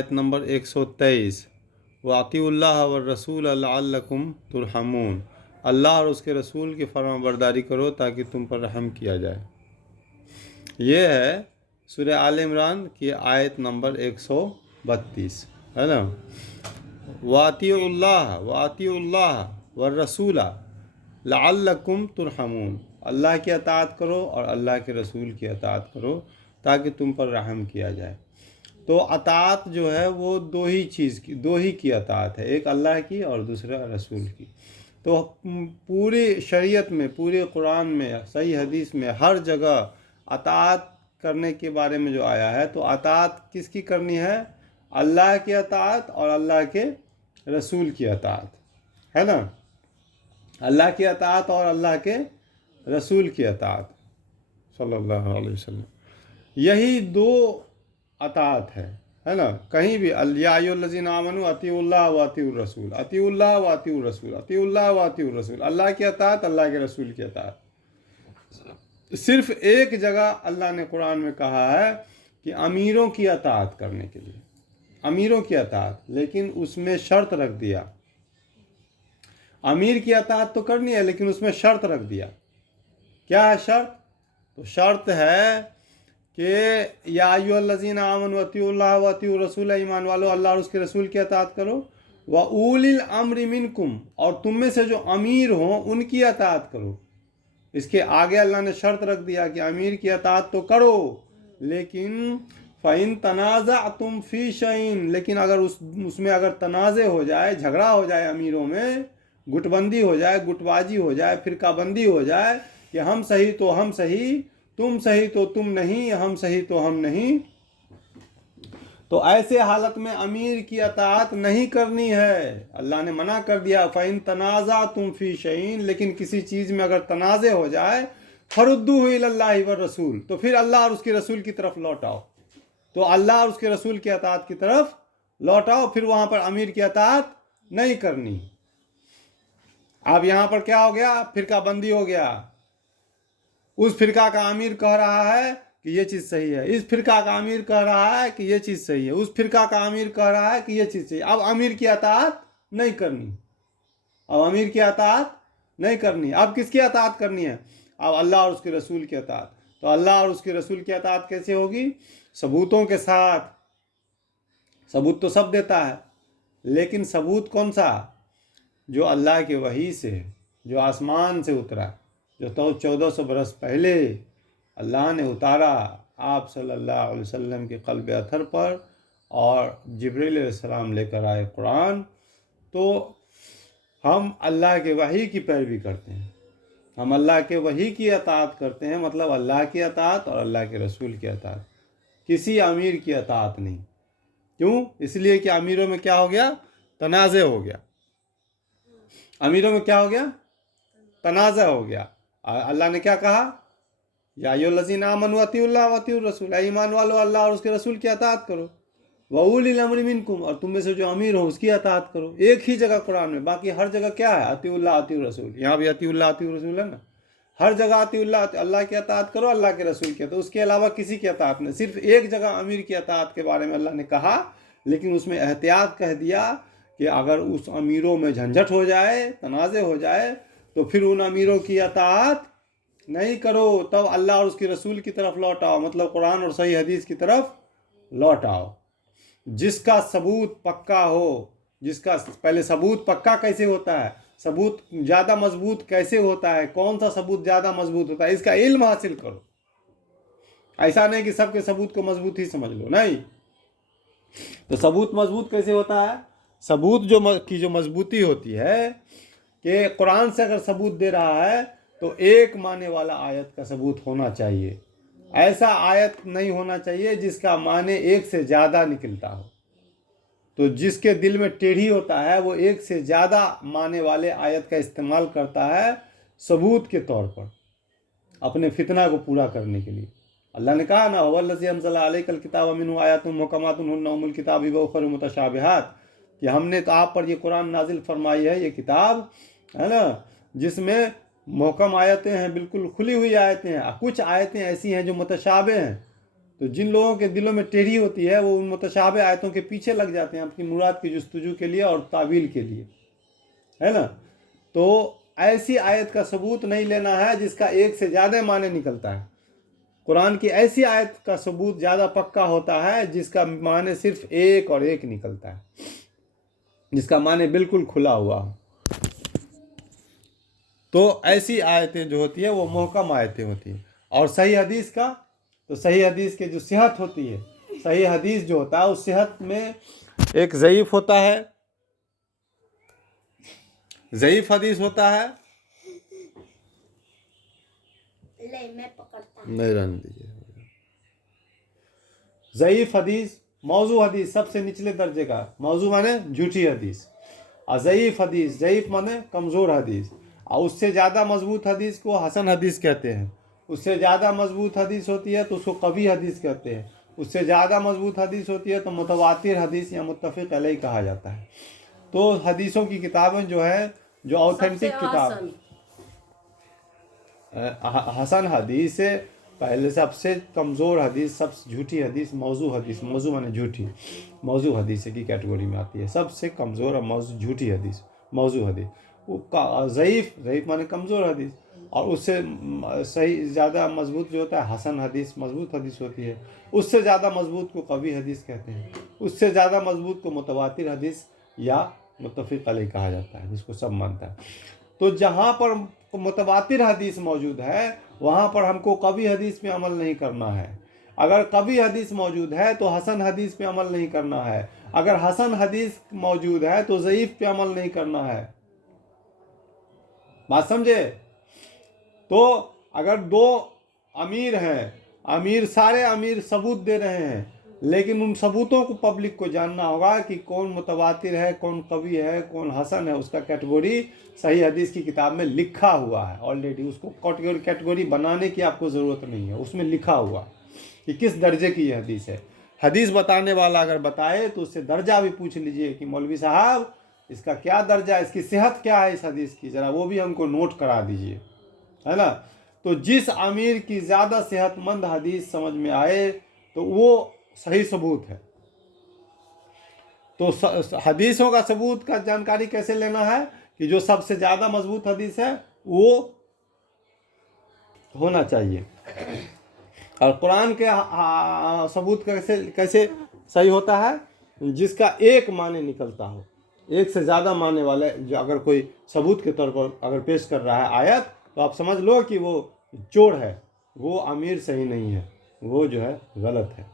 आयत नंबर 123 वातिउल्लाह व रसूल लअल्लकुम तुरहमून। अल्लाह और उसके रसूल की फरमाबरदारी करो ताकि तुम पर रहम किया जाए। ये है सूरह आल इमरान की आयत नंबर 132, है ना। वातिउल्लाह व रसूल लअल्लकुम तुरहमून। अल्लाह की अताअत करो और अल्लाह के रसूल की अताअत करो ताकि तुम पर रहम किया जाए। तो अताअत जो है वो दो ही की अताअत है, एक अल्लाह की और दूसरा रसूल की। तो पूरी शरीयत में, पूरे कुरान में, सही हदीस में हर जगह अताअत करने के बारे में जो आया है, तो अताअत किसकी करनी है? अल्लाह की अताअत और अल्लाह के रसूल की अताअत, है ना। अल्लाह की अताअत और अल्लाह के रसूल की अताअत सल्लल्लाहु अलैहि वसल्लम, यही दो अताअत है ना। कहीं भी या अय्युहल्लज़ीना आमनू अतीउल्लाह व अतीउर रसूल, अतीउल्लाह व अतीउर रसूल, अतीउल्लाह व अतीउर रसूल, अल्लाह की अताअत, अल्लाह के रसूल की अताअत। सिर्फ एक जगह अल्लाह ने कुरान में कहा है कि अमीरों की अताअत करने के लिए, अमीरों की अताअत, लेकिन उसमें शर्त रख दिया। अमीर की अताअत तो करनी है, लेकिन उसमें शर्त रख दिया। क्या है शर्त? तो शर्त है कि या अय्युहल्लज़ीना आमनू अतीउल्लाह व अतीउर रसूल, ईमान वालो अल्लाह और उसके रसूल की अताअत करो। व उलिल अम्रि मिनकुम, और तुम में से जो अमीर हो उनकी अताअत करो। इसके आगे अल्लाह ने शर्त रख दिया कि अमीर की अताअत तो करो, लेकिन फ़इन तनाज़अतुम फ़ी शैइन, लेकिन अगर उसमें अगर तनाज़े हो जाए, झगड़ा हो जाए, अमीरों में गुटबंदी हो जाए, गुटबाजी हो जाए, फिरकाबंदी हो जाए कि हम सही तो हम सही, तुम सही तो तुम नहीं, हम सही तो हम नहीं, तो ऐसे हालत में अमीर की अताअत नहीं करनी है। अल्लाह ने मना कर दिया, फ़इन तनाज़अतुम फ़ी शैइन, लेकिन किसी चीज़ में अगर तनाज़े हो जाए, फरुद्दूहु इलल्लाहि व रसूल, तो फिर अल्लाह और उसके रसूल की तरफ लौट आओ। तो अल्लाह और उसके रसूल की अताअत की तरफ लौट आओ, फिर वहाँ पर अमीर की अताअत नहीं करनी। अब यहाँ पर क्या हो गया? फिरकाबंदी हो गया। उस फिरका का अमीर कह रहा है कि ये चीज़ सही है, इस फिरका का अमीर कह रहा है कि ये चीज़ सही है, उस फिरका का अमीर कह रहा है कि ये चीज़ सही है। अब अमीर की अताअत नहीं करनी, अब अमीर की अताअत नहीं करनी। अब किसकी अताअत करनी है? अब अल्लाह और उसके रसूल की अताअत। तो अल्लाह और उसके रसूल की अताअत कैसे होगी? सबूतों के साथ। सबूत तो सब देता है, लेकिन सबूत कौन सा? जो अल्लाह के वही से, जो आसमान से उतरा, जो तो 1400 बरस पहले अल्लाह ने उतारा आप सल्लल्लाहु अलैहि वसल्लम के क़ल्ब अथर पर, और जिब्रील अलैहिस्सलाम लेकर आए कुरान। तो हम अल्लाह के वही की पैरवी करते हैं, हम अल्लाह के वही की अताअत करते हैं, मतलब अल्लाह की अताअत और अल्लाह के रसूल की अताअत, किसी अमीर की अताअत नहीं। क्यों? इसलिए कि अमीरों में क्या हो गया? तनाज़े हो गया। अमीरों में क्या हो गया? तनाज़ा हो गया। अल्लाह ने क्या कहा? या अय्युहल्लज़ीना आमनू अतीउल्लाह व अतीउर रसूल, ईमान वालो अल्लाह और उसके रसूल की अताअत करो। व उलिल अम्रि मिनकुम, और तुम में से जो अमीर हो उसकी अताअत करो। एक ही जगह कुरान में, बाकी हर जगह क्या है? अतीउल्लाह अतीउर रसूल। यहाँ भी अतीउल्लाह अतीउर रसूल है ना। हर जगह अतीउल्लाह, अल्लाह की अताअत करो, अल्लाह के रसूल की। तो उसके अलावा किसी की अताअत नहीं। सिर्फ एक जगह अमीर की अताअत के बारे में अल्लाह ने कहा, लेकिन उसमें एहतियात कह दिया कि अगर उस अमीरों में झंझट हो जाए, तनाज़े हो जाए, तो फिर उन अमीरों की अताअत नहीं करो, तब अल्लाह और उसके रसूल की तरफ लौट आओ, मतलब कुरान और सही हदीस की तरफ लौट आओ। जिसका सबूत पक्का हो, जिसका पहले सबूत पक्का कैसे होता है, सबूत ज़्यादा मजबूत कैसे होता है, कौन सा सबूत ज़्यादा मजबूत होता है, इसका इल्म हासिल करो। ऐसा नहीं कि सबके सबूत को मजबूत ही समझ लो, नहीं। तो सबूत मजबूत कैसे होता है? सबूत जो मजबूती होती है कि कुरान से अगर सबूत दे रहा है तो एक माने वाला आयत का सबूत होना चाहिए। ऐसा आयत नहीं होना चाहिए जिसका माने एक से ज़्यादा निकलता हो। तो जिसके दिल में टेढ़ी होता है वो एक से ज़्यादा माने वाले आयत का इस्तेमाल करता है सबूत के तौर पर, अपने फितना को पूरा करने के लिए। अल्लाह ने कहा ना, वल्लज़ी अंज़ला अलैकल किताब मिन्हु आयातुन मुहकमातुन हुन्ना उम्मुल किताबि व उख़र मुतशाबिहात, कि हमने तो आप पर ये कुरान नाजिल फरमाई है, ये किताब है ना, जिसमें मोहकम आयतें हैं, बिल्कुल खुली हुई आयतें हैं, कुछ आयतें ऐसी हैं जो मुतशाबे हैं। تو جن لوگوں کے دلوں میں ٹیڑھی ہوتی ہے وہ ان متشابہ آیتوں کے پیچھے لگ جاتے ہیں اپنی مراد کی جستجو کے لیے اور تعویل کے لیے، ہے نا. تو ایسی آیت کا ثبوت نہیں لینا ہے جس کا ایک سے زیادہ معنی نکلتا ہے. قرآن کی ایسی آیت کا ثبوت زیادہ پکا ہوتا ہے جس کا معنی صرف ایک اور ایک نکلتا ہے، جس کا معنی بالکل کھلا ہوا ہو. تو ایسی آیتیں جو ہوتی ہیں وہ محکم آیتیں ہوتی ہیں. اور صحیح حدیث کا، تو صحیح حدیث کے جو صحت ہوتی ہے، صحیح حدیث جو ہوتا ہے اس صحت میں ایک ضعیف ہوتا ہے، ضعیف حدیث ہوتا ہے، نہیں رہنے دیجیے، ضعیف حدیث، موضوع حدیث سب سے نچلے درجے کا، موضوع مانے جھوٹی حدیث، اور ضعیف حدیث، ضعیف مانے کمزور حدیث. اور اس سے زیادہ مضبوط حدیث کو حسن حدیث کہتے ہیں. اس سے زیادہ مضبوط حدیث ہوتی ہے تو اس کو قوی حدیث کہتے ہیں. اس سے زیادہ مضبوط حدیث ہوتی ہے تو متواتر حدیث یا متفق علیہ کہا جاتا ہے. تو حدیثوں کی کتابیں جو ہے، جو اوتھینٹک کتاب، حسن حدیث سے پہلے سب سے کمزور حدیث، سب سے جھوٹی حدیث موضوع حدیث، موضوع مانے جھوٹی، موضوع حدیث کی کیٹیگری میں آتی ہے. سب سے کمزور اور موضوع جھوٹی حدیث موضوع حدیث. ضعیف مانے کمزور حدیث. اور اس سے صحیح زیادہ مضبوط جو ہوتا ہے حسن حدیث، مضبوط حدیث ہوتی ہے. اس سے زیادہ مضبوط کو قوی حدیث کہتے ہیں. اس سے زیادہ مضبوط کو متواتر حدیث یا متفق علیہ کہا جاتا ہے، جس کو سب مانتا ہے. تو جہاں پر متواتر حدیث موجود ہے وہاں پر ہم کو قوی حدیث پہ عمل نہیں کرنا ہے. اگر قوی حدیث موجود ہے تو حسن حدیث پہ عمل نہیں کرنا ہے. اگر حسن حدیث موجود ہے تو ضعیف پہ عمل نہیں کرنا ہے. بات سمجھے؟ تو اگر دو امیر ہیں، سارے امیر ثبوت دے رہے ہیں، لیکن ان ثبوتوں کو پبلک کو جاننا ہوگا کہ کون متواتر ہے، کون قوی ہے، کون حسن ہے. اس کا کیٹیگری صحیح حدیث کی کتاب میں لکھا ہوا ہے آلریڈی. اس کو کیٹیگری بنانے کی آپ کو ضرورت نہیں ہے، اس میں لکھا ہوا کہ کس درجے کی یہ حدیث ہے. حدیث بتانے والا اگر بتائے تو اس سے درجہ بھی پوچھ لیجئے کہ مولوی صاحب اس کا کیا درجہ ہے، اس کی صحت کیا ہے اس حدیث کی، ذرا وہ بھی ہم کو نوٹ کرا دیجئے، ہے نا. تو جس امیر کی زیادہ صحت مند حدیث سمجھ میں آئے تو وہ صحیح ثبوت ہے. تو حدیثوں کا ثبوت کا جانکاری کیسے لینا ہے کہ جو سب سے زیادہ مضبوط حدیث ہے وہ ہونا چاہیے. اور قرآن کے ثبوت کیسے صحیح ہوتا ہے؟ جس کا ایک معنی نکلتا ہو، ایک سے زیادہ معنی والے جو اگر کوئی ثبوت کے طور پر اگر پیش کر رہا ہے آیت تو آپ سمجھ لو کہ وہ چور ہے، وہ امیر صحیح نہیں ہے، وہ جو ہے غلط ہے.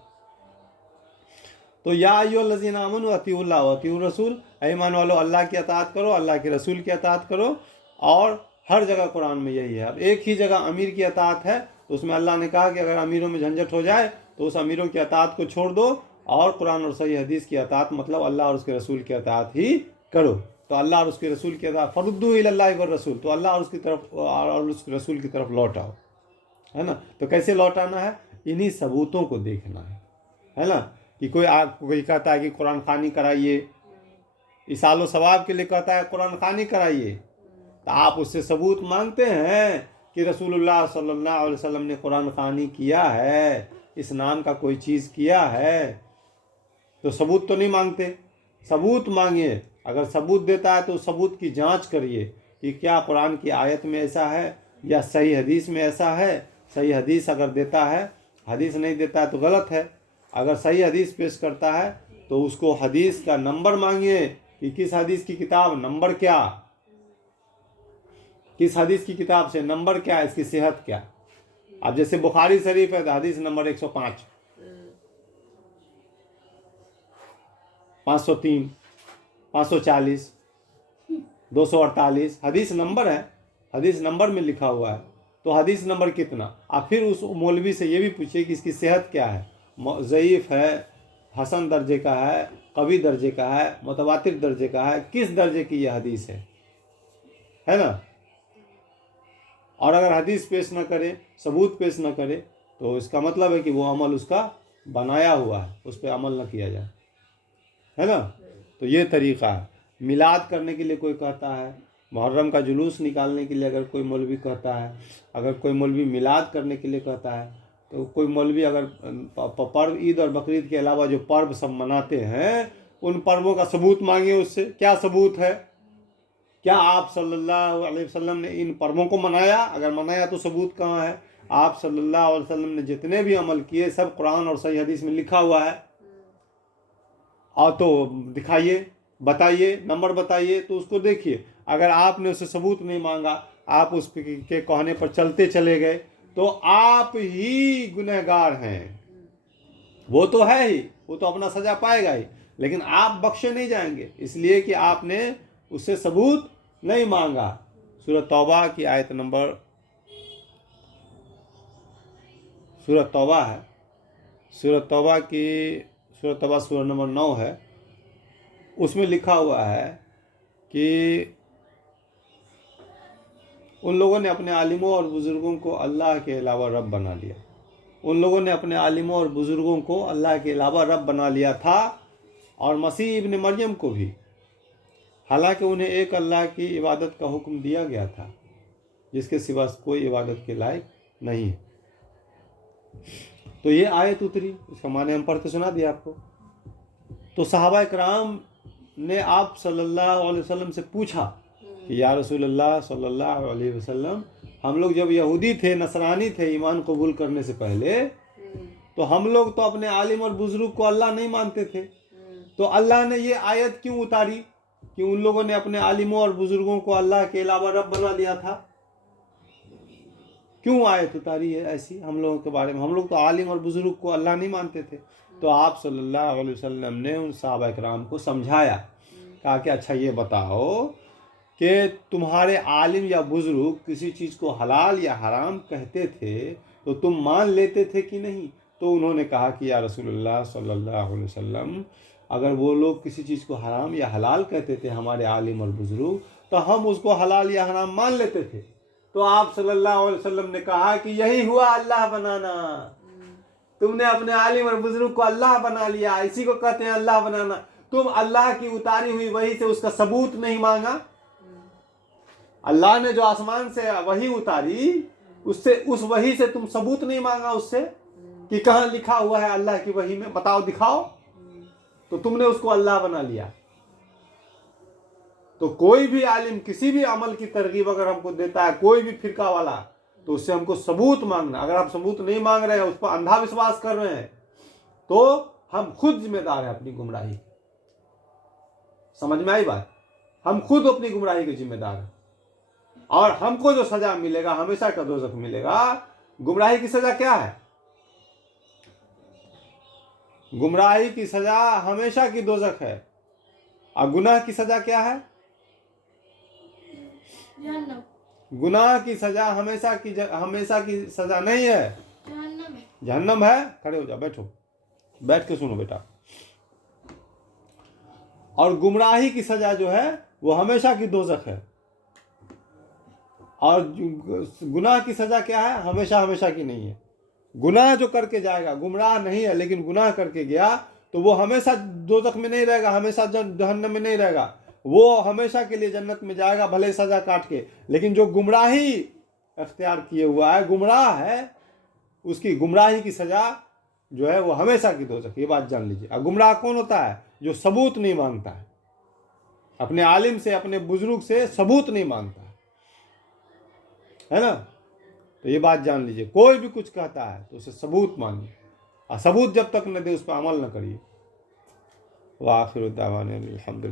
تو یا ایھا الذین آمنوا اطیعوا اللہ واطیعوا الرسول، اے ایمان والو اللہ کی اطاعت کرو، اللہ کے رسول کی اطاعت کرو. اور ہر جگہ قرآن میں یہی ہے. اب ایک ہی جگہ امیر کی اطاعت ہے تو اس میں اللہ نے کہا کہ اگر امیروں میں جھنجھٹ ہو جائے تو اس امیروں کی اطاعت کو چھوڑ دو اور قرآن اور صحیح حدیث کی اطاعت، مطلب اللہ اور اس کے رسول کی اطاعت ہی کرو. تو اللہ اور اس کے رسول کی اطاعت، فردوا الی اللہ والرسول، تو اللہ اور اس کی طرف اور اس کے رسول کی طرف لوٹ آؤ، ہے نا. تو کیسے لوٹانا ہے؟ انہی ثبوتوں کو دیکھنا ہے نا. کہ کوئی کہتا ہے کہ قرآن خوانی کرائیے، ایصال و ثواب کے لیے کہتا ہے قرآن خوانی کرائیے، تو آپ اس سے ثبوت مانگتے ہیں کہ رسول اللہ صلی اللہ علیہ وسلم نے قرآن خوانی کیا ہے، اس نام کا کوئی چیز کیا ہے؟ تو ثبوت تو نہیں مانگتے. ثبوت مانگیے. اگر ثبوت دیتا ہے تو ثبوت کی جانچ کریے کہ کیا قرآن کی آیت میں ایسا ہے یا صحیح حدیث میں ایسا ہے. صحیح حدیث اگر دیتا ہے، حدیث نہیں دیتا ہے تو غلط ہے. اگر صحیح حدیث پیش کرتا ہے تو اس کو حدیث کا نمبر مانگیے کہ کس حدیث کی کتاب نمبر کیا، کس حدیث کی کتاب سے نمبر کیا ہے، اس کی صحت کیا. اب جیسے بخاری شریف ہے تو حدیث نمبر 105، 503، 540، 248 حدیث نمبر ہے، حدیث نمبر میں لکھا ہوا ہے. تو حدیث نمبر کتنا؟ آپ پھر اس مولوی سے یہ بھی پوچھیے کہ اس کی صحت کیا ہے، ضعیف ہے، حسن درجے کا ہے، قوی درجے کا ہے، متواتر درجے کا ہے، کس درجے کی یہ حدیث ہے نا. اور اگر حدیث پیش نہ کرے، ثبوت پیش نہ کرے تو اس کا مطلب ہے کہ وہ عمل اس کا بنایا ہوا ہے، اس پہ عمل نہ کیا جائے، ہے نا. تو یہ طریقہ ہے. میلاد کرنے کے لیے کوئی کہتا ہے، محرم کا جلوس نکالنے کے لیے اگر کوئی مولوی کہتا ہے، اگر کوئی مولوی میلاد کرنے کے لیے کہتا ہے कोई मौलवी अगर पर्व ईद और बकरीद के अलावा जो पर्व सब मनाते हैं उन पर्वों का सबूत मांगे उससे, क्या सबूत है, क्या आप सल्लल्लाहु अलैहि वसल्लम ने इन पर्वों को मनाया, अगर मनाया तो सबूत कहाँ है। आप सल्लल्लाहु अलैहि वसल्लम ने जितने भी अमल किए सब कुरान और सही हदीस में लिखा हुआ है, और तो दिखाइए, बताइए, नंबर बताइए, तो उसको देखिए। अगर आपने उससे सबूत नहीं मांगा, आप उस के कहने पर चलते चले गए, तो आप ही गुनहगार हैं। वो तो है ही, वो तो अपना सजा पाएगा ही, लेकिन आप बख्शे नहीं जाएंगे, इसलिए कि आपने उससे सबूत नहीं मांगा। सूरत तौबा की आयत नंबर, सूरत तौबा है, सूरत तौबा सूरह नंबर 9 है, उसमें लिखा हुआ है कि उन लोगों ने अपने आलिमों और बुज़ुर्गों को अल्लाह के अलावा रब बना लिया। उन लोगों ने अपने आलिमों और बुज़ुर्गों को अल्लाह के अलावा रब बना लिया था, और मसीह इब्न मरियम को भी, हालांकि उन्हें एक अल्लाह की इबादत का हुक्म दिया गया था जिसके सिवा कोई इबादत के लायक नहीं है। तो ये आयत उतरी, इसका माने हम पढ़ के सुना दिया आपको। तो सहाबा इकराम ने आप सल्लल्लाहु अलैहि वसल्लम से पूछा कि या रसूलल्लाह सल्लल्लाहु अलैहि वसल्लम, हम लोग जब यहूदी थे, नसरानी थे, ईमान कबूल करने से पहले, तो हम लोग तो अपने आलिम और बुजुर्ग को अल्लाह नहीं मानते थे, तो अल्लाह ने ये आयत क्यों उतारी कि उन लोगों ने अपने आलिमों और बुजुर्गों को अल्लाह के अलावा रब बना लिया था? क्यों आयत उतारी है ऐसी हम लोगों के बारे में? हम लोग तो आलिम और बुजुर्ग को अल्लाह नहीं मानते थे। तो आप सल्लल्लाहु अलैहि वसल्लम ने उन सहाबा इकराम को समझाया, कहा कि अच्छा ये बताओ कि तुम्हारे आलिम या बुजुर्ग किसी चीज़ को हलाल या हराम कहते थे तो तुम मान लेते थे कि नहीं? तो उन्होंने कहा कि या रसूलुल्लाह सल्लल्लाहु अलैहि वसल्लम, अगर वो लोग किसी चीज़ को हराम या हलाल कहते थे हमारे आलिम और बुजुर्ग, तो हम उसको हलाल या हराम मान लेते थे। तो आप सल्लल्लाहु अलैहि वसल्लम ने कहा कि यही हुआ अल्लाह बनाना, तुमने अपने आलिम और बुजुर्ग को अल्लाह बना लिया, इसी को कहते हैं अल्लाह बनाना। तुम अल्लाह की उतारी हुई वही से उसका सबूत नहीं मांगा। अल्लाह ने जो आसमान से वही उतारी, उससे, उस वही से तुम सबूत नहीं मांगा उससे कि कहाँ लिखा हुआ है अल्लाह की वही में, बताओ, दिखाओ। तो तुमने उसको अल्लाह बना लिया। तो कोई भी आलिम किसी भी अमल की तरगीब अगर हमको देता है, कोई भी फिरका वाला, तो उससे हमको सबूत मांगना। अगर आप सबूत नहीं मांग रहे हैं, उस पर अंधा विश्वास कर रहे हैं, तो हम खुद जिम्मेदार हैं अपनी गुमराही। समझ में आई बात? हम खुद अपनी गुमराही के जिम्मेदार हैं, और हमको जो सजा मिलेगा हमेशा का दोज़ख मिलेगा। गुमराही की सजा क्या है? गुमराही की सजा हमेशा की दोज़ख है। और गुनाह की सजा क्या है? गुनाह की सजा हमेशा की सजा नहीं है, जहन्नम है। खड़े हो जाओ, बैठो, बैठ के सुनो बेटा। और गुमराही की सजा जो है वो हमेशा की दोज़ख है, और गुनाह की सजा क्या है? हमेशा की नहीं है। गुनाह जो करके जाएगा, गुमराह नहीं है लेकिन गुनाह करके गया, तो वो हमेशा दोज़ख में नहीं रहेगा, हमेशा जहन्नम में नहीं रहेगा, वो हमेशा के लिए जन्नत में जाएगा, भले सजा काट के। लेकिन जो गुमराही अख्तियार किए हुआ है, गुमराह है, उसकी गुमराही की सजा जो है वो हमेशा की दोज़ख। ये बात जान लीजिए। और गुमराह कौन होता है? जो सबूत नहीं मांगता है, अपने आलिम से, अपने बुजुर्ग से सबूत नहीं मांगता है ना। तो ये बात जान लीजिए, कोई भी कुछ कहता है तो उसे सबूत मांगिए, और सबूत जब तक न दे उस पर अमल न करिए। व आखिर दावाना अल्हम्दुलिल्लाह।